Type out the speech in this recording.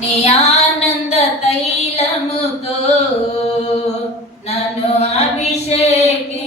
నీ ఆనంద తైలముతో నన్ను అభిషేకించుమయా?